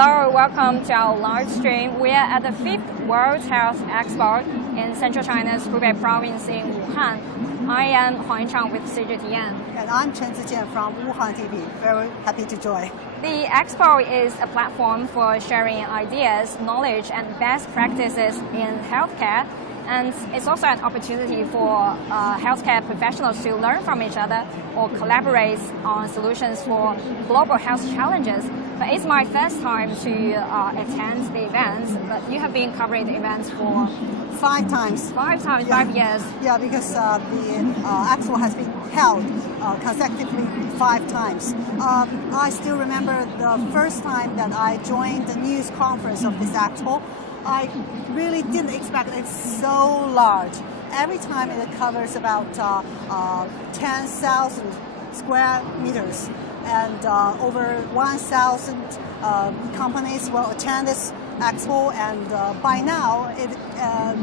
Hello, welcome to our live stream. We are at the 5th World Health Expo in central China's Hubei Province in Wuhan. I am Yichang with CGTN. And I'm Chen Zijian from Wuhan TV. Very happy to join. The Expo is a platform for sharing ideas, knowledge, and best practices in healthcare. And it's also an opportunity for healthcare professionals to learn from each other or collaborate on solutions for global health challenges. But it's my first time to attend the event, but you have been covering the events for 5 times. 5 times, Yeah. 5 years. Yeah, because the expo has been held consecutively 5 times. I still remember the first time that I joined the news conference of this expo. I really didn't expect it's so large. Every time it covers about 10,000 square meters, and over 1,000 companies will attend this expo. And by now,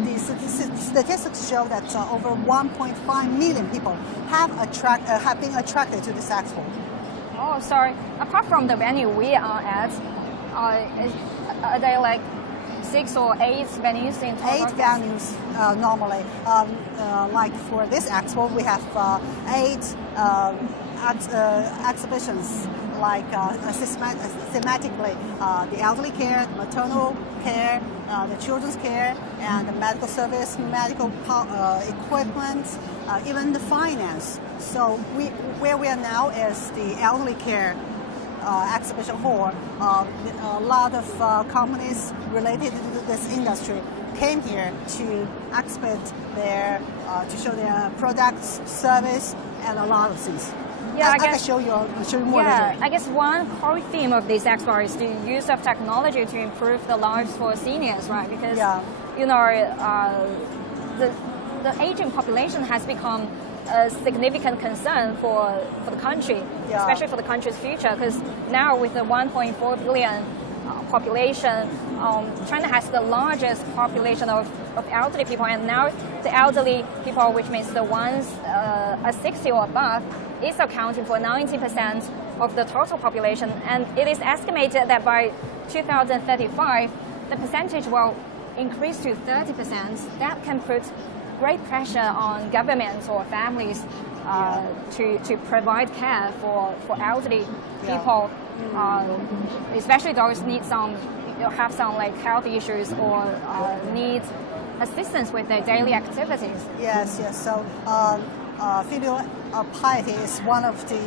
the statistics show that over 1.5 million people have been attracted to this expo. Oh, sorry. Apart from the venue we are at, are there like 6 or 8 venues in total? 8 venues normally. Like for this expo, we have 8 exhibitions, like thematically the elderly care, the maternal care, the children's care, and the medical service, medical equipment, even the finance. So where we are now is the elderly care exhibition hall. A lot of companies related to this industry came here to exhibit to show their products, service, and a lot of things. Yeah, I can show you more later. I guess one core theme of this expo is the use of technology to improve the lives for seniors, right? Because the aging population has become a significant concern for the country, especially for the country's future. Because now with the 1.4 billion population, China has the largest population of elderly people, and now the elderly people, which means the ones 60 or above, is accounting for 90% of the total population. And it is estimated that by 2035, the percentage will increase to 30%. That can put great pressure on governments or families to provide care for elderly people, especially those have some like health issues or need assistance with their daily activities. Yes. So filial piety is one of the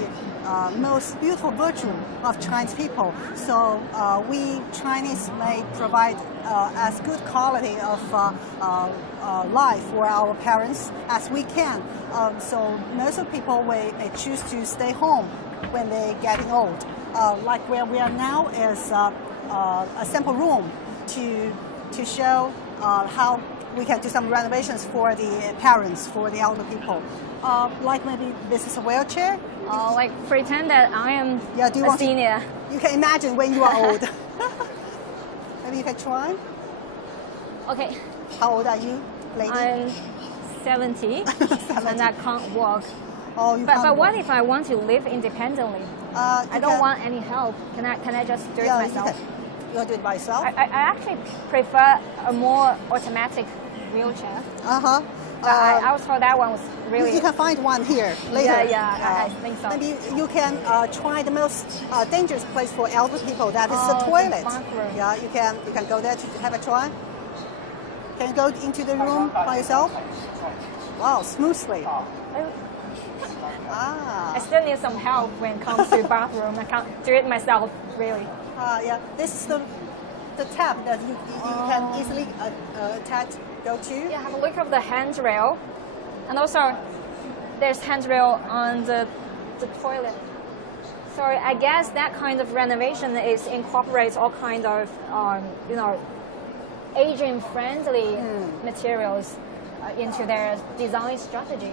most beautiful virtue of Chinese people. So we Chinese may provide as good quality of life for our parents as we can. So most of people may choose to stay home when they're getting old. Like where we are now is a sample room to show how we can do some renovations for the parents, for the elder people. Like maybe this is a wheelchair. Like pretend that I am a senior. You can imagine when you are old. Maybe you can try. Okay. How old are you, lady? I'm 70, and I can't walk. Oh, you can't But what walk. if I want to live independently? I don't want any help. Can I just do it myself? You'll do it by yourself? I actually prefer a more automatic wheelchair. But I was told that one was really... You can find one here later. Yeah, I think so. Maybe you can try the most dangerous place for elder people. That is the toilet. Bathroom. Yeah, you can go there to have a try. Can you go into the room by yourself? Wow, smoothly. I still need some help when it comes to bathroom. I can't do it myself, really. Yeah, this is the tab that you can easily go to. Yeah, have a look at the handrail. And also, there's handrail on the toilet. So I guess that kind of renovation incorporates all kind of, aging-friendly materials into their design strategy.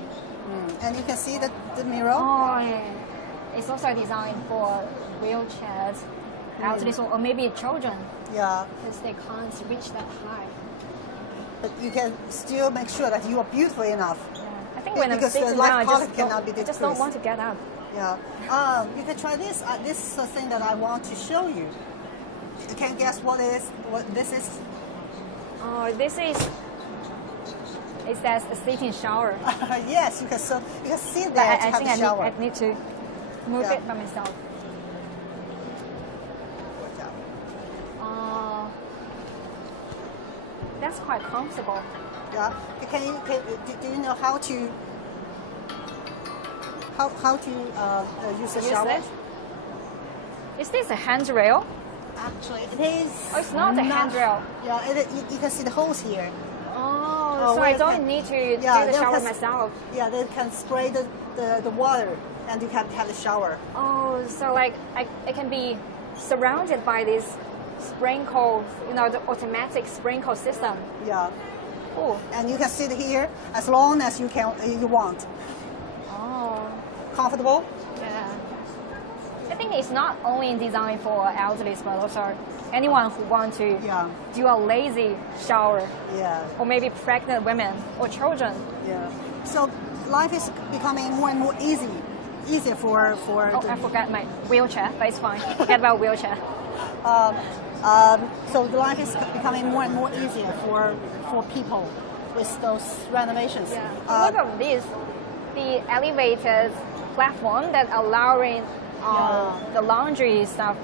And you can see the mirror. Oh, yeah. It's also designed for wheelchairs, elderly, or maybe children. Yeah. Because they can't reach that high. But you can still make sure that you are beautiful enough. Yeah. I think when I'm because sitting the down, life quality cannot be I just don't want to get up. Yeah. You can try this. This is the thing that I want to show you. can you guess what this is? Oh, this is. It says a sitting shower. Yes, you can see But there I to think have the shower. I need to move it by myself. That's quite comfortable. Yeah. Do you know how to use the shower? This? Is this a handrail? Actually, it is. Oh, it's not a handrail. Yeah, you can see the holes here. Oh, so I don't need to do the shower myself. Yeah, they can spray the water, and you can have the shower. Oh, so like I can be surrounded by this sprinkle, the automatic sprinkle system. Yeah. Cool. And you can sit here as long as you want. Oh. Comfortable? Yeah. I think it's not only designed for elderly, but also anyone who wants to do a lazy shower. Yeah. Or maybe pregnant women or children. Yeah. So life is becoming more and more easier for. Oh, I forgot my wheelchair, but it's fine. Forget about wheelchair. So the life is becoming more and more easier for people with those renovations. Yeah. Look at this, the elevated platform that allowing the laundry stuff,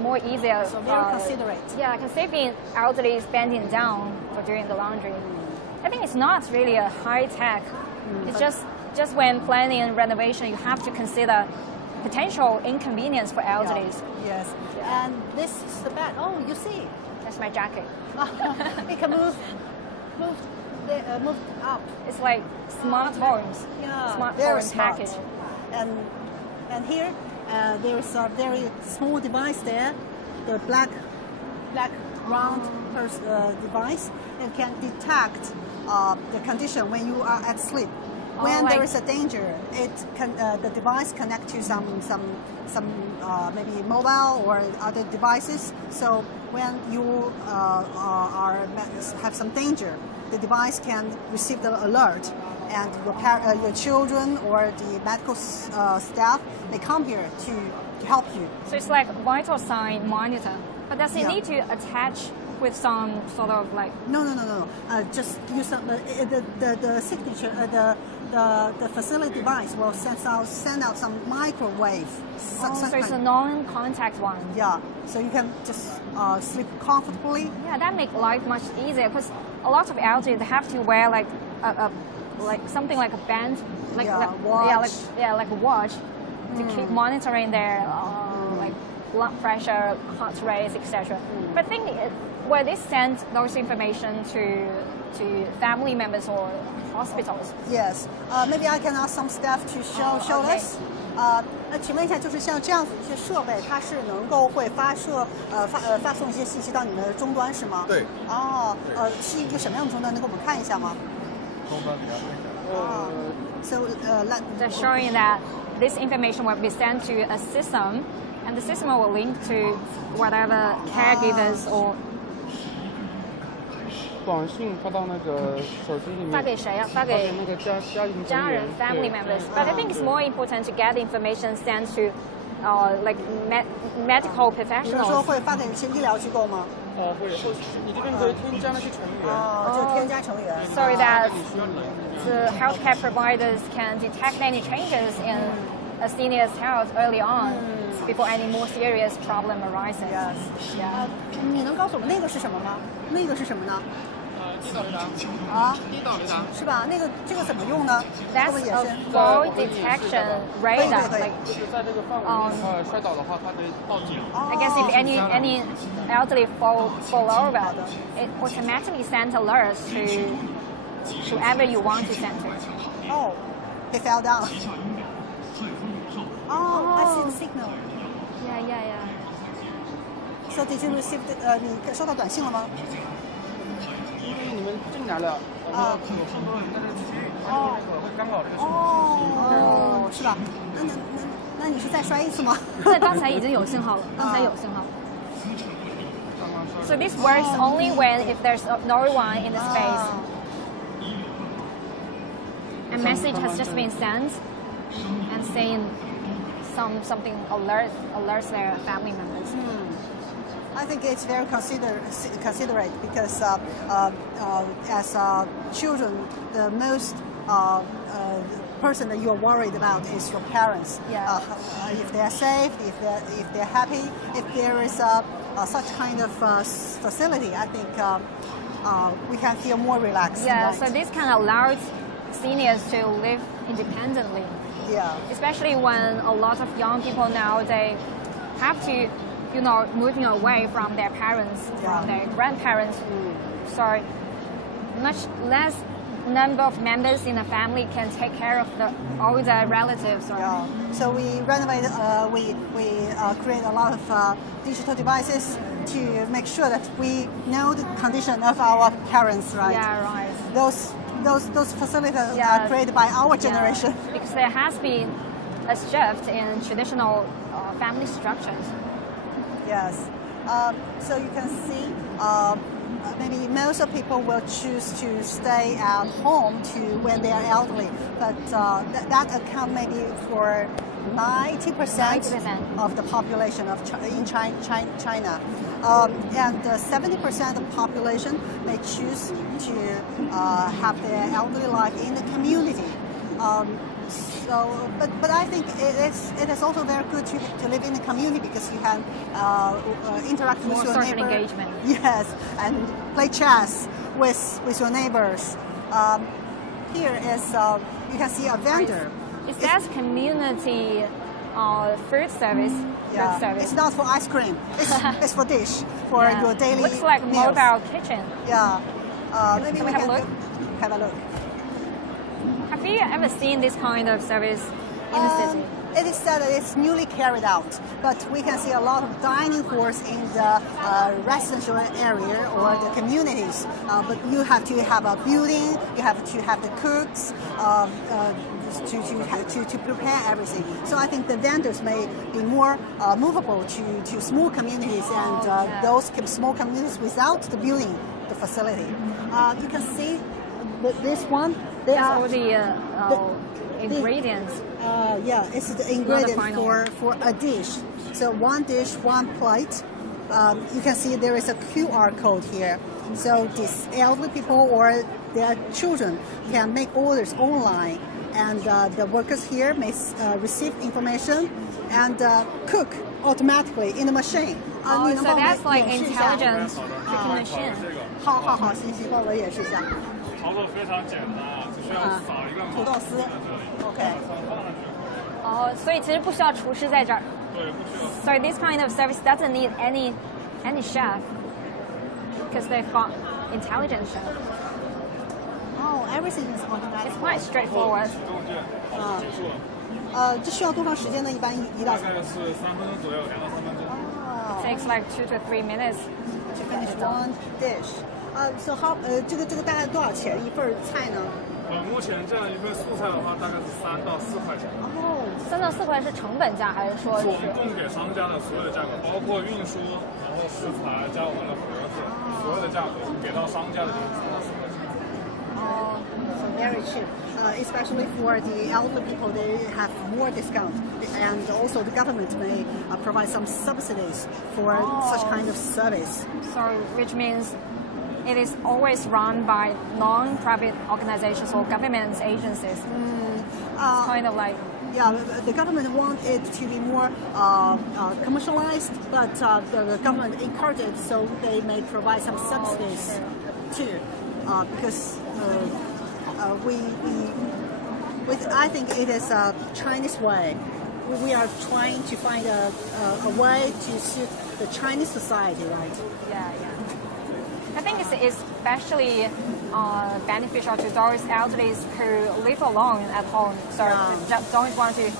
more easier. So very considerate. Yeah, considering elderly bending down for doing the laundry. I think it's not really a high tech. It's just when planning and renovation, you have to consider potential inconvenience for elderly. Yes. And this is the bed. Oh, you see. That's my jacket. It can move up. It's like smart homes. Yeah. Smart very home smart. package. And here there is a very small device there, the black round device. It can detect the condition when you are at sleep. When there is a danger, the device connect to some maybe mobile or other devices. So when you have some danger, the device can receive the alert, and your children or the medical staff, they come here to help you. So it's like a vital sign monitor, but does it need to attach with some sort of like? No. Just use the signature. The facility device will send out some microwave. So it's a non-contact one. Yeah, so you can just sleep comfortably. Yeah, that makes life much easier because a lot of elderly they have to wear like something like a band, like a watch to keep monitoring their like blood pressure, heart rate, etc. But I think where they send those information to family members or hospitals. Yes. Maybe I can ask some staff to show us. 请问一下，就是像这样子一些设备，它是能够会发送一些信息到你们的终端是吗？对。哦，是一个什么样的终端？能给我们看一下吗？终端比较看一下。So they're showing that this information will be sent to a system, and the system will link to whatever caregivers or. 短信发到那个手机里面。发给谁呀？发给那个家人 family members. But I think it's more important to get information sent to, like medical 比如 professionals. 说会发给一些医疗机构吗？会，你这边可以添加那些成员。就添加成员。So that the healthcare providers can detect any changes in a senior's health early on before any more serious problem arises. Yes. Yeah. 你能告诉我们那个是什么吗？那个是什么呢？地道雷达。地道雷达。是吧？这个怎么用呢？ That's a fall detection radar. Like, 就是在这个范围内摔倒的话，它可以报警。I guess if any elderly fall over, it automatically sends alerts to whoever you want to send to. Oh, they fell down. Oh, I see the signal. Yeah. So did you receive 你收到短信了吗？因为你们进来了，有更多人在这个区域，那个会干扰这个哦，是吧？那你是再摔一次吗？对，刚才已经有信号了，刚才有信号。So this works only when if there's no one in the space. A message has just been sent and saying something alerts their family members. I think it's very considerate because as children, the most person that you're worried about is your parents. Yeah. If they're safe, if they're happy, if there is such kind of facility, I think we can feel more relaxed. Yeah, right? so this can allow seniors to live independently. Yeah. Especially when a lot of young people now, they have to, moving away from their parents, from their grandparents. So much less number of members in the family can take care of the older relatives. Yeah. So we renovate, we create a lot of digital devices to make sure that we know the condition of our parents, right? Yeah, right. Those facilities are created by our generation. Yeah, because there has been a shift in traditional family structures. Yes. So you can see maybe most of people will choose to stay at home when they are elderly, but that account maybe for 90% of the population in China. And 70% of the population may choose to have their elderly life in the community. But I think it is also very good to live in the community because you can interact with your social neighbor. engagement. Yes, and play chess with your neighbors. Here is you can see a vendor. It says community food service. Yeah, Food service. it's not for ice cream. It's for dish for your daily Looks like meals. mobile kitchen. Yeah. Maybe Can we we have a look? Have a look. Have you ever seen this kind of service in the city? It is said that it's newly carried out, but we can see a lot of dining halls in the residential area or the communities. But you have to have a building, you have to have the cooks to prepare everything. So I think the vendors may be more movable to small communities and those small communities without the building, the facility. You can see this one. They That's are all the ingredients. Yeah, it's the ingredient final. for a dish. So one dish, one plate. You can see there is a QR code here. So these elderly people or their children can make orders online, and the workers here may receive information and cook automatically in the machine. Oh, so that's like intelligent cooking machine. 好，行，帮我演示一下。操作非常简单啊，只需要扫一个土豆丝 OK。哦，所以其实不需要厨师在这儿。对，不需要。So this kind of service doesn't need any chef because they've got intelligent chef. Oh, everything is automatic. It's quite straightforward. 启动键，好，结束了。这需要多长时间呢？一般一道大概是3分钟左右，2到3分钟。Takes like 2 to 3 minutes to finish one dish. So how 这个大概多少钱一份菜呢？目前这样一份素菜的话，大概是3到4块钱。哦，3到4块是成本价还是说？是我们供给商家的所有的价格，包括运输，然后食材加我们的盒子，所有的价格给到商家的就是3到4块钱。Oh, so very cheap. Especially for the elderly people, they have more discount, and also the government may provide some subsidies for such kind of service. So, which means it is always run by non-profit organizations or government agencies. It's kind of like yeah, the government wants it to be more commercialized, but the government encourages it, so they may provide some subsidies too, because I think it is a Chinese way. We are trying to find a way to suit the Chinese society, right? Yeah. I think it's especially beneficial to those elderly who live alone at home, so just don't want to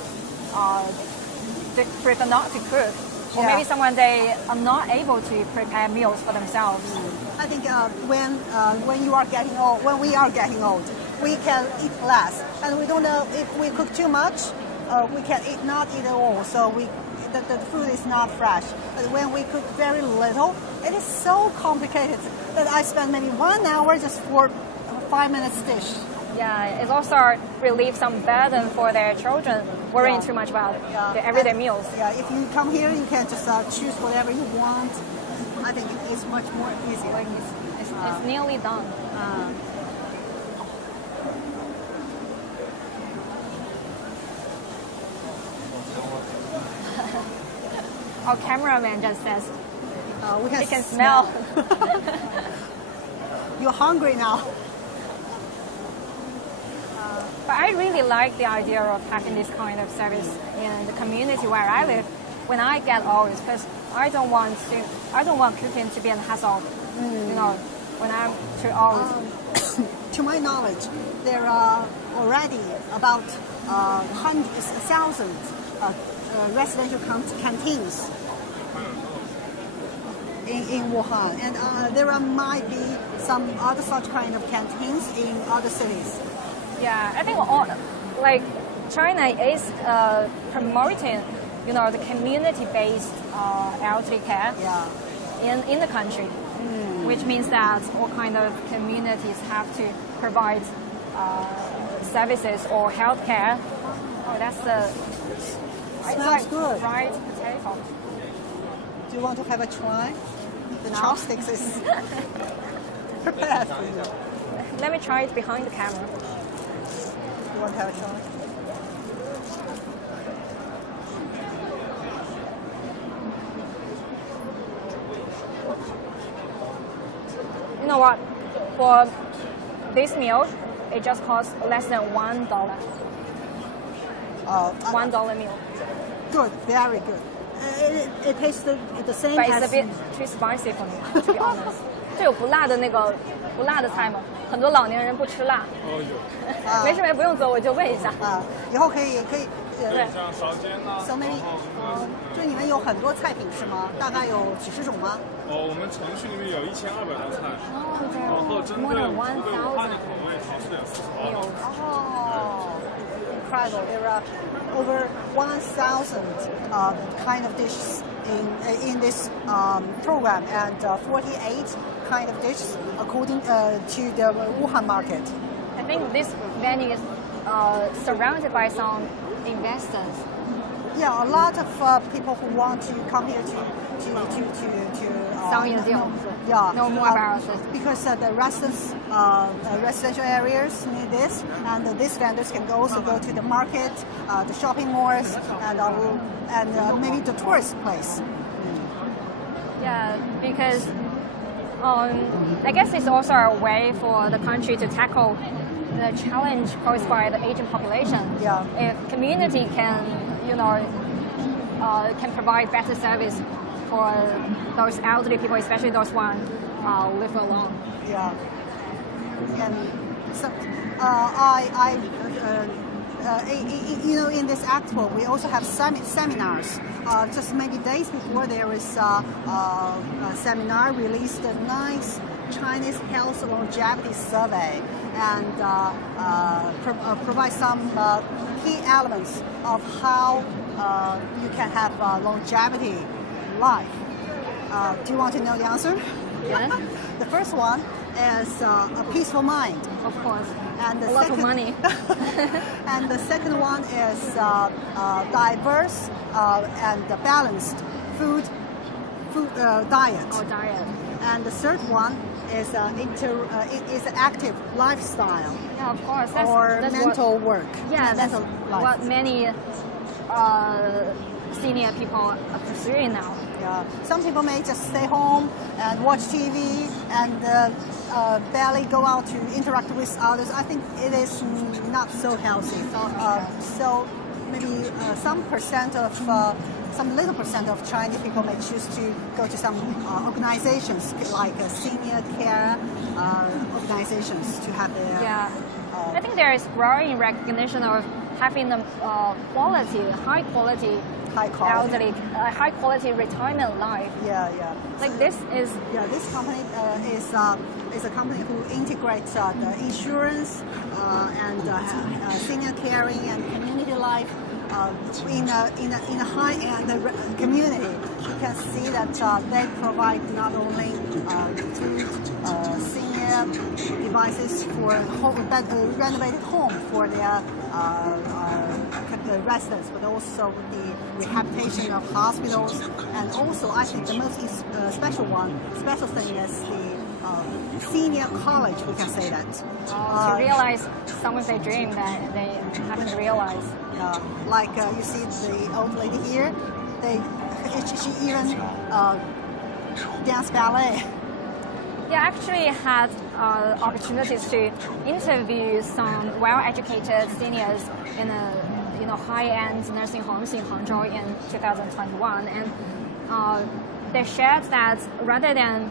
they prefer not to cook, or maybe someone they are not able to prepare meals for themselves. I think when you are getting old, when we are getting old, we can eat less, and we don't know if we cook too much, we can not eat at all. So the food is not fresh. But when we cook very little, it is so complicated that I spend maybe 1 hour just for a 5 minutes dish. Yeah, it also relieves some burden for their children worrying too much about their everyday meals. Yeah, if you come here, you can just choose whatever you want. I think it's much more easier. Like it's nearly done. Our cameraman just says We he can smell. You're hungry now. But I really like the idea of having this kind of service in the community where I live when I get old, because I don't want cooking to be a hassle. You know, when I'm too old. To my knowledge, there are already about hundreds, thousands residential canteens in Wuhan, and there might be some other such kind of canteens in other cities. Yeah, I think China is promoting, the community-based elderly care in the country, which means that all kind of communities have to provide services or health care. Oh, that's Smells good. Fried potato. Do you want to have a try? The No. chopsticks is prepared for you. Let me try it behind the camera. You want to have a try? You know what? For this meal, it just costs less than $1. $1 meal. Good, very good. It tastes the same But as it's a bit too spicy for me, to be honest. 这有不辣的菜吗？很多老年人不吃辣。哦有，没事没不用走，我就问一下。以后可以对，像烧煎呐， So maybe 然后就你们有很多菜品是吗？大概有几十种吗？我们程序里面有1200道菜，然后针对 More than 武汉的 1,000. 口味，尝试点48道。Oh, incredible! There are over 1,000 kind of dishes in this program, and 48 kind of dishes according to the Wuhan market. I think this venue is surrounded by some investors. Yeah, a lot of people who want to come here to know more about it. Because the residential areas need this, and these vendors can also go to the market, the shopping malls, and maybe the tourist place. Yeah, because I guess it's also a way for the country to tackle the challenge posed by the aging population. Yeah. If community can, can provide better service for those elderly people, especially those one live alone. Yeah. And so in this expo, we also have seminars. Just maybe days before, there is a seminar released a nice Chinese health longevity survey, and provide some key elements of how you can have longevity life. Do you want to know the answer? Yes. The first one is a peaceful mind. Of course. And the a lot of money. And the second one is diverse and balanced food diet. Or diet. And the third one is is active lifestyle. Yeah, of course. That's mental work. Yeah, that's mental life. what many senior people are pursuing now. Yeah. Some people may just stay home and watch TV and barely go out to interact with others. I think it is not so healthy. So maybe some little percent of Chinese people may choose to go to some organizations like senior care organizations to have their. Yeah. I think there is growing recognition of having a high quality elderly, high quality retirement life. Yeah. Like this is. Yeah, this company is a company who integrates the insurance and senior caring and community life in a high-end community, you can see that they provide not only senior devices for renovated home for their residents, but also the rehabilitation of hospitals, and also I think the most special thing is the senior college. We can say that to realize some of their dream that they haven't realized. Like you see the old lady here, she even dance ballet. Yeah, I actually had opportunities to interview some well-educated seniors in a high-end nursing homes in Hangzhou in 2021, and they shared that rather than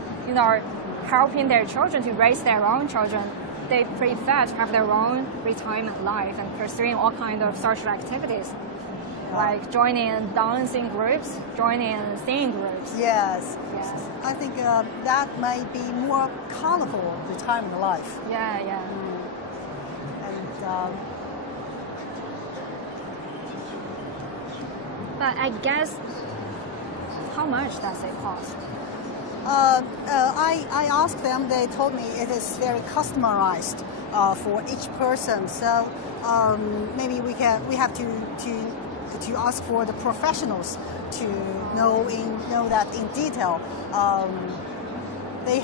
helping their children to raise their own children, they prefer to have their own retirement life and pursuing all kinds of social activities, like joining dancing groups, joining singing groups. Yes. I think that may be more colorful retirement life. Yeah. And but I guess, how much does it cost? I asked them. They told me it is very customized for each person. So maybe we have to ask for the professionals to know that in detail. They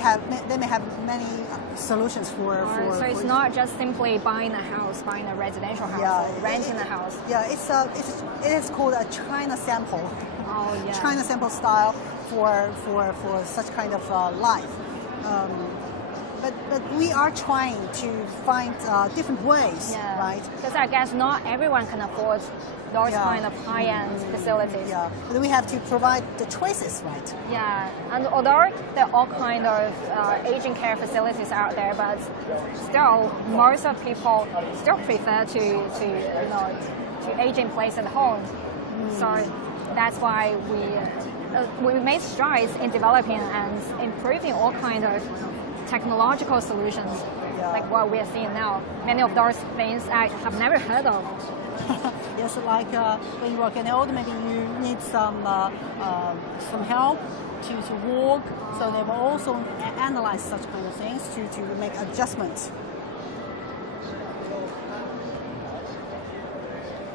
may have many solutions for. So it's not just simply buying a house, buying a residential house, or renting a house. Yeah, it is called a China sample. Oh yeah. China sample style for such kind of life. But we are trying to find different ways, right? Because I guess not everyone can afford those kind of high-end facilities. Yeah, but we have to provide the choices, right? Yeah, and although there are all kind of aging care facilities out there, but still most of people still prefer to age in place at home. So that's why we made strides in developing and improving all kind of technological solutions, like what we are seeing now. Many of those things I have never heard of. Yes, like when you are getting old, maybe you need some help to walk. So they will also analyze such kind of things to make adjustments.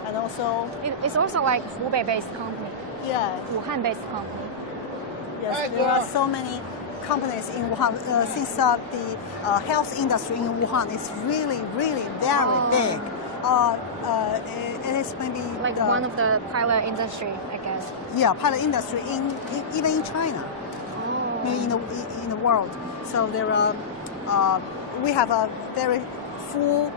And also, it's also like Hubei-based company. Yeah, Wuhan-based company. Yes, there are so many companies in Wuhan since the health industry in Wuhan is really very big. It is maybe like one of the pilot industry, I guess. Yeah, pilot industry even in China, maybe in the world. So there are we have a very full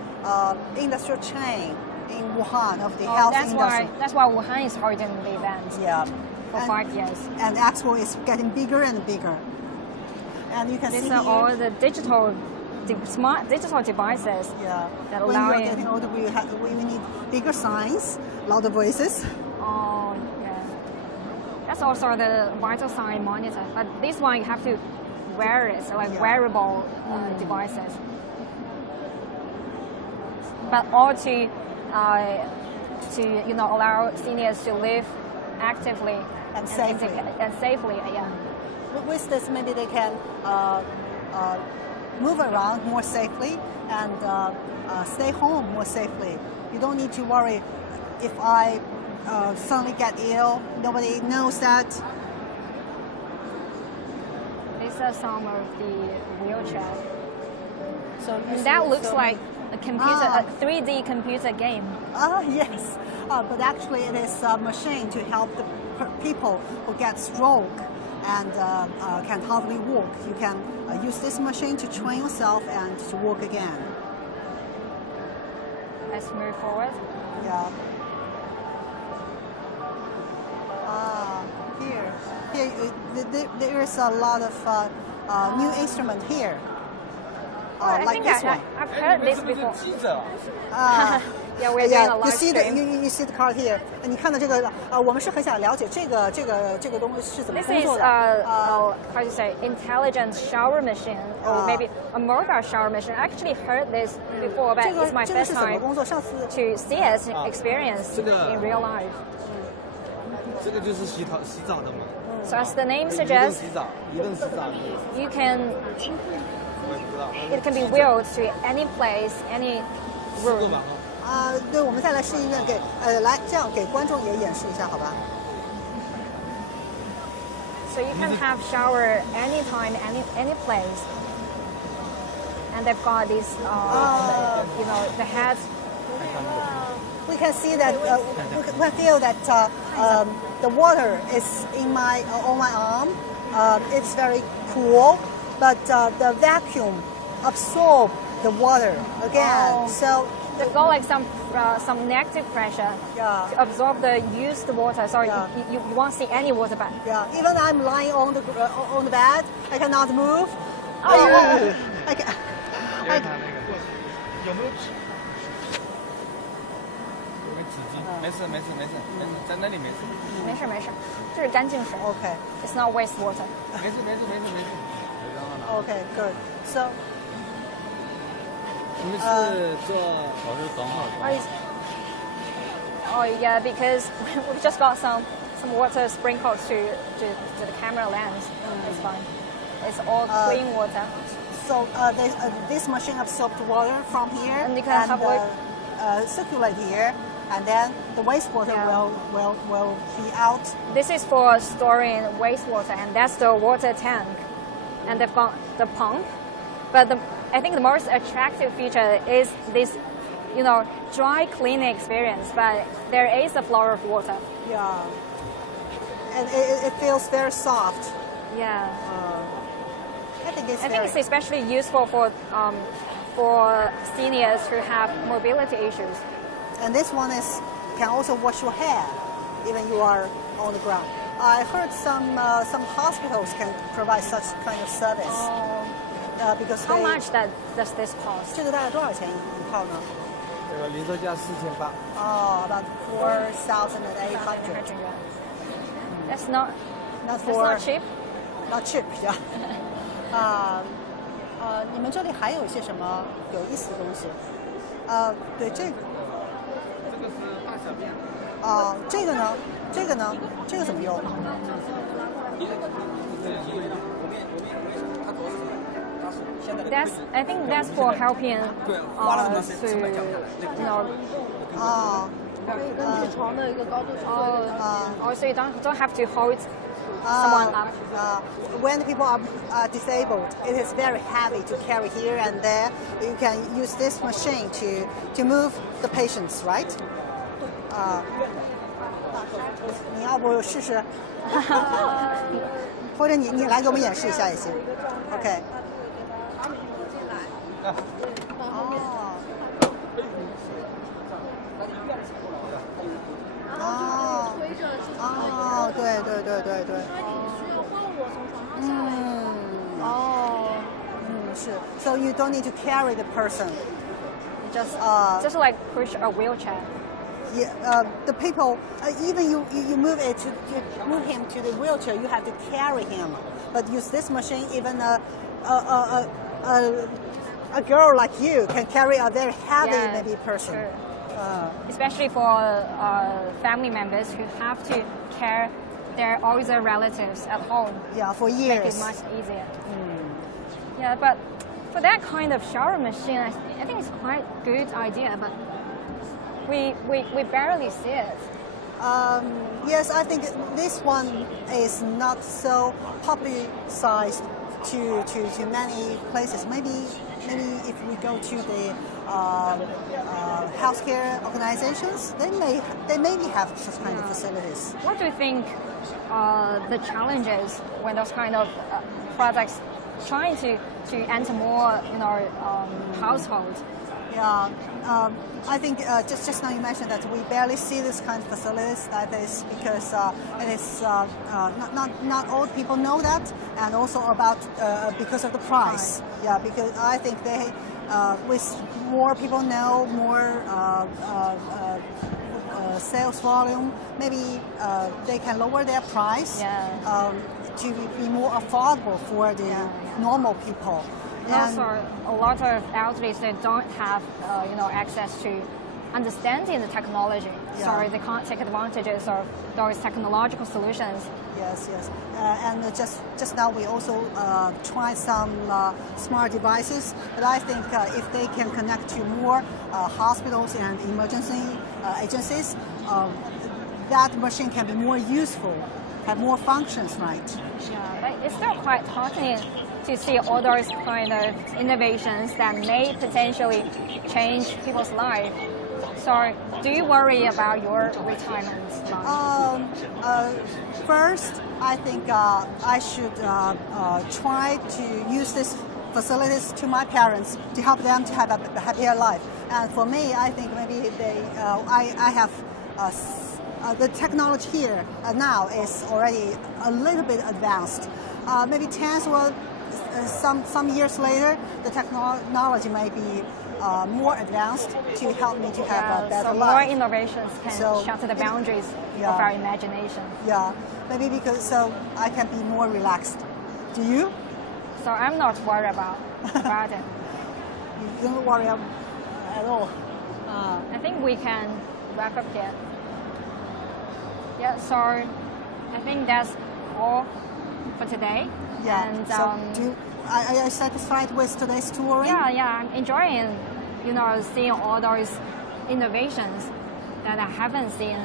industrial chain in Wuhan of the health industry. That's why Wuhan is holding the event. Yeah. For 5 years. And the expo is getting bigger and bigger. And you can see these are all the smart digital devices that allow when we are getting older, we need bigger signs, louder voices. Oh, yeah. That's also the vital sign monitor. But this one you have to wear it, so like wearable devices. But all to allow seniors to live actively and safely. Yeah. With this, maybe they can move around more safely and stay home more safely. You don't need to worry if I suddenly get ill. Nobody knows that. These are some of the wheelchairs. So that looks like a computer, a 3D computer game. Yes. But actually, it is a machine to help the people who get stroke and can hardly walk. You can use this machine to train yourself and to walk again. Let's move forward. Yeah. Here there is a lot of new instrument here. I like think this one. I've heard this before. 记者。 Yeah, we're doing a You live see stream. you see the card here. 你看到这个我们是很想了解这个东西是怎么 This 工 is 作的。how to say intelligent shower machine or maybe a mobile shower machine. I actually heard this before, but 这个 it's my 这个 first 是怎么 time 工作？上次 to see it experience 这个 in real life. 这个就是洗澡的嘛。 So as the name 移动 suggests, 洗澡，移动洗澡。 you can 我也不知道。 it can be wheeled to any place, any 试过 room. 吧？对，我们再来试一遍，来这样给观众也演示一下，好吧？ So you can have shower anytime, any place. And they've got this, you know, the heads. We can see that we can feel that the water is on my arm. It's very cool, but the vacuum absorb the water again. So They've got like some negative pressure Yeah. to absorb the used water. So Yeah. you won't see any water back. yeah, even I'm lying on the bed, I cannot move. Oh. I can. 因为它那个有没有纸？有没有纸巾？没事，在那里没事。没事，这是干净水。 Okay. It's not wastewater. 没事。 Okay. Good. So. 你们是做Oh yeah, because we've just got some water sprinkled to the camera lens. It's fine. It's all clean water. So this machine absorbs water from here And you can have like- circulate here, and then the wastewater Yeah. will be out. This is for storing wastewater, and that's the water tank. And they've got the pump. But I think the most attractive feature is this, you know, dry cleaning experience. But there is a flow of water. Yeah, and it feels very soft. Yeah. I think it's I think very, it's especially useful for seniors who have mobility issues. and this one can also wash your hair, even you are on the ground. I heard some hospitals can provide such kind of service because How they, much does this cost? 这个大概多少钱一套呢？这个零售价4800。About 4,800. That's not Not that's for not cheap. not cheap, yeah. 你们这里还有一些什么有意思的东西？对这个。这个是大小便。这个呢？这个怎么用？ I think that's for helping to you know. So you don't have to hold someone up. When people are disabled, it is very heavy to carry here and there. You can use this machine to move the patients, right? 你要不试试？或者你来给我们演示一下也行。OK。对。是。So you don't need to carry the person. Just like push a wheelchair. Yeah, the people, even you move it to move him to the wheelchair, you have to carry him. But use this machine, even a girl like you can carry a very heavy maybe person. Sure. Especially for family members who have to care their older relatives at home. Yeah, for Make years. it much easier. Yeah, but for that kind of shower machine, I think it's quite a good idea, but we barely see it. Yes, I think this one is not so publicized to many places. Maybe if we go to the healthcare organizations, they maybe have such kind of facilities. What do you think the challenges when those kind of products trying to enter more, households. Yeah, I think just now you mentioned that we barely see this kind of facilities. That is because it is not all people know that, and also about because of the price. Right. Yeah, because I think they with more people know, more sales volume, maybe they can lower their price to be more affordable for the normal people. And also, a lot of elderly they don't have access to understanding the technology, so they can't take advantages of those technological solutions. Yes, and just now we also tried some smart devices. But I think if they can connect to more hospitals and emergency agencies, that machine can be more useful, have more functions, right? Yeah, but it's still quite heartening to see all those kind of innovations that may potentially change people's lives. So, do you worry about your retirement life? First, I think I should try to use these facilities to my parents to help them to have a happier life. And for me, I think maybe I have the technology here now is already a little bit advanced. Maybe 10 or some years later, the technology may be more advanced to help me to have a better so life. more innovations can shatter the boundaries of our imagination. Yeah, maybe because so I can be more relaxed. Do you? So I'm not worried about it. You don't worry at all. I think we can wrap up here. Yeah, so I think that's all for today. Yeah. And, are you satisfied with today's touring? Yeah, I'm enjoying, seeing all those innovations that I haven't seen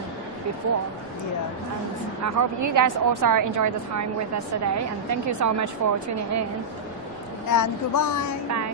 before. Yeah. And I hope you guys also enjoyed the time with us today. And thank you so much for tuning in. And goodbye. Bye.